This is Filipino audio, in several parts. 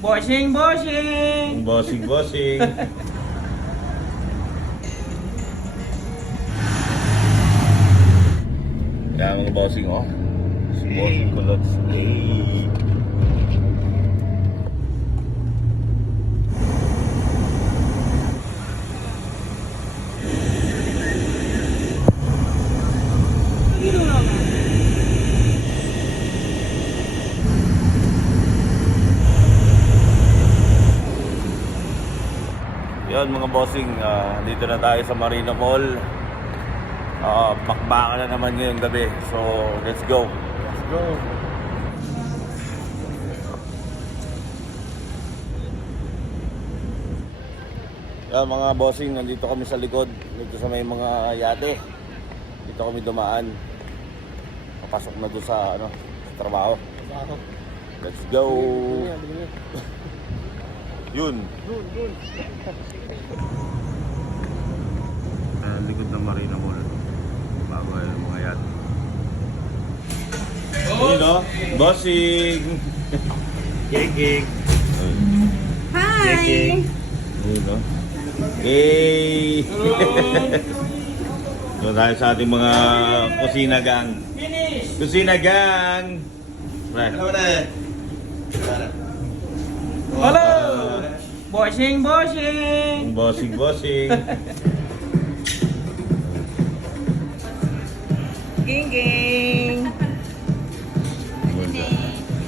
Bossing, bossing! Bossing, bossing. Kaya mga bossing, oh. Si bossing ko lang. Hey. Yan mga bossing, dito na tayo sa Marina Mall. Bakbaka na naman ngayong gabi. So, let's go. Let's go. Yan mga bossing, nandito kami sa likod. Dito sa may mga yate. Dito kami dumaan. Papasok na doon sa, sa trabaho. Let's go. Yun. Likod ng Marina Mall. Bago yung mga yacht. Yun o, bossing! Gig. Hi! Yun o. Hey! Doon tayo sa ating mga kusina gang. Kusina gang! Hello! Bossing, bossing! Bossing, bossing! Ging!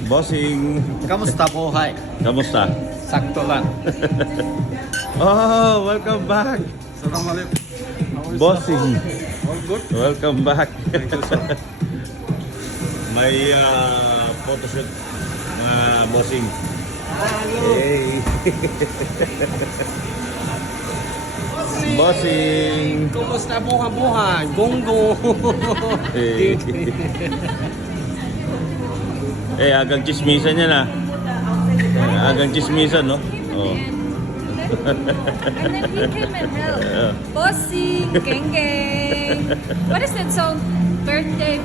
Bossing! Kamusta buhay? Kamusta? Sakto lang. Oh, welcome back! Assalamualaikum. Bossing! All good? Welcome back! Thank you, sir. May photoshoot mga bossing. Hey! Bossing! Kumusta buhay? Gongo. Hey! Eh, agang chismisan yan ah. Agang chismisan, no? Oh. And then he came and helped. Bossing, geng geng. What is that song? Birthday,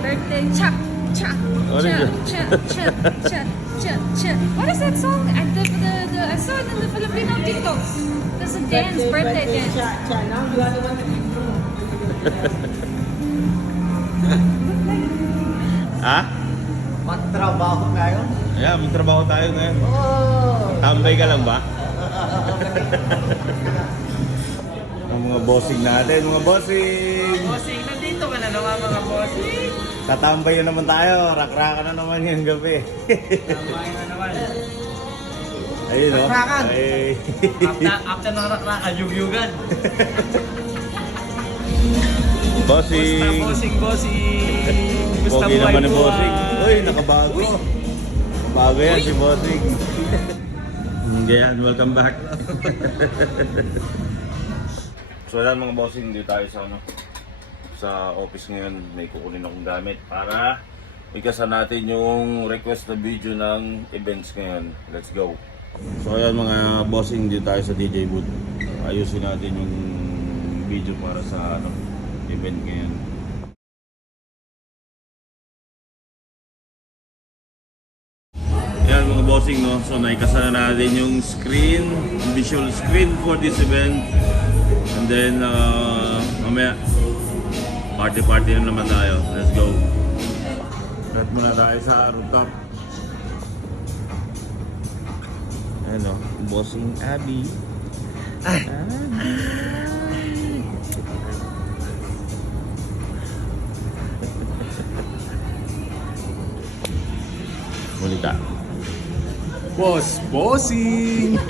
chak, chak, What is chak, it? chak, chak, chak, chak, chak. What is that song? I saw it in the Filipino TikToks. There's a dance, birthday dance. Ha? Magtrabaho ngayon? Yeah, magtrabaho tayo ngayon. Oh. Tambay ka lang ba? Ang mga bossing natin, mga bossing! Bossing, nandito ka na naman mga bossing. Tatambay na naman tayo, rakraka na naman yung gabi. Tamahin na naman. Ayun o. Rakrakan. Ay. After ng rakrakan, yugyugan. Bossing! Bossing, bossing. Gusto Pogi mo naman ni ay bossing. buhay. Uy, nakabago. Bago yan si bossing. Ganyan, welcome back. So yan mga bossing, dito tayo sa sa office ngayon. May kukunin akong gamit para ikasan natin yung request na video ng events ngayon. Let's go. So ayan mga bossing, dito tayo sa DJ booth. Ayusin natin yung video para sa event ngayon. Yan mga bossing, no? So naikasa na natin yung screen, visual screen for this event. And then mamaya party na naman tayo. Let's go. Start muna tayo sa rooftop. Ano, bossing Abby. Muli ka. Bossing.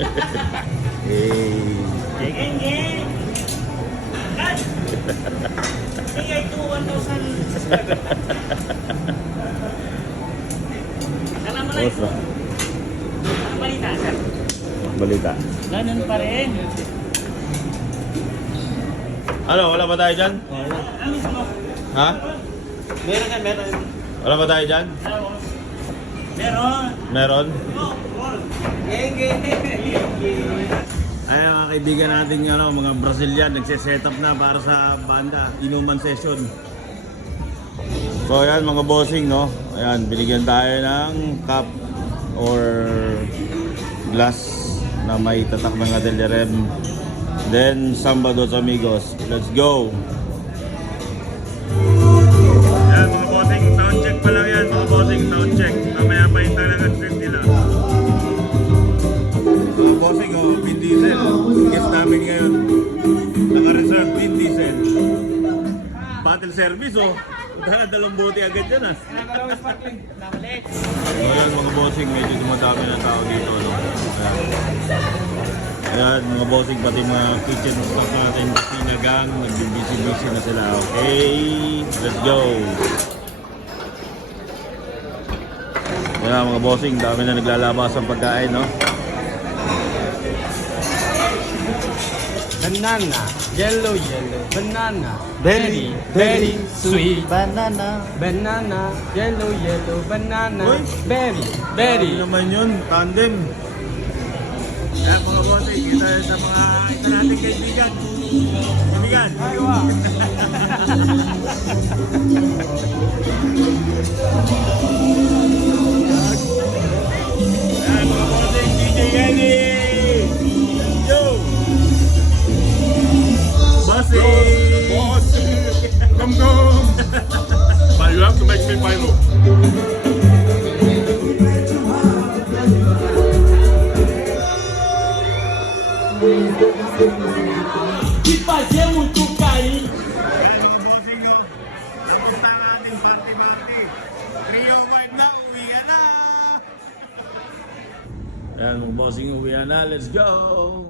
Hey. Geng, geng. Tingay to 1,000. Assalamualaikum. Boss, Ano balita, sir? balita. Ganun pa rin. Ano, wala ba tayo dyan? Ano mismo? Ha? Meron. Wala ba tayo dyan? Meron. Meron? Geng, geng. Ay, mga kaibigan natin mga Brazilian, nagse-set up na para sa banda, inuman session. So ayan mga bossing, no? Ayan, binigyan tayo ng cup or glass na may tatak ng Adelerem. Then Samba Dos Amigos. Let's go! Yan mga bossing, sound check pa lang yan mga bossing, sound check. Mamaya pa yung talagang trip nila. Mga bossing, oh, Vin Diesel. Guest namin ngayon. Naka-reserve Vin Diesel. Battle service, oh. Dalawang bote agad yan, ah. Ayan mga bossing, medyo dumadami ng tao dito, no? Ayan mga bossing, pati mga kitchen stock natin, pinagang, nagbibisi-bisi na sila. Okay, let's go! Ayan mga bossing, dami na naglalabas ang pagkain, no? Banana, yellow, banana, very sweet. Banana, yellow, banana, Uy! very. Ano naman yun? Tandem. Ayan mga bossing, kita sa mga ito natin kaibigan. Kaibigan. Ayan mga bossing, DJ Yegi. Yo! Bossing! Come, come! But you have to make me Milo. Que fazer muito carinho. Ayan mga bossing yun. Tapos na ang ating party-party. Rio Wine na, uwi na! Ayan mga bossing, uwi na. Let's go!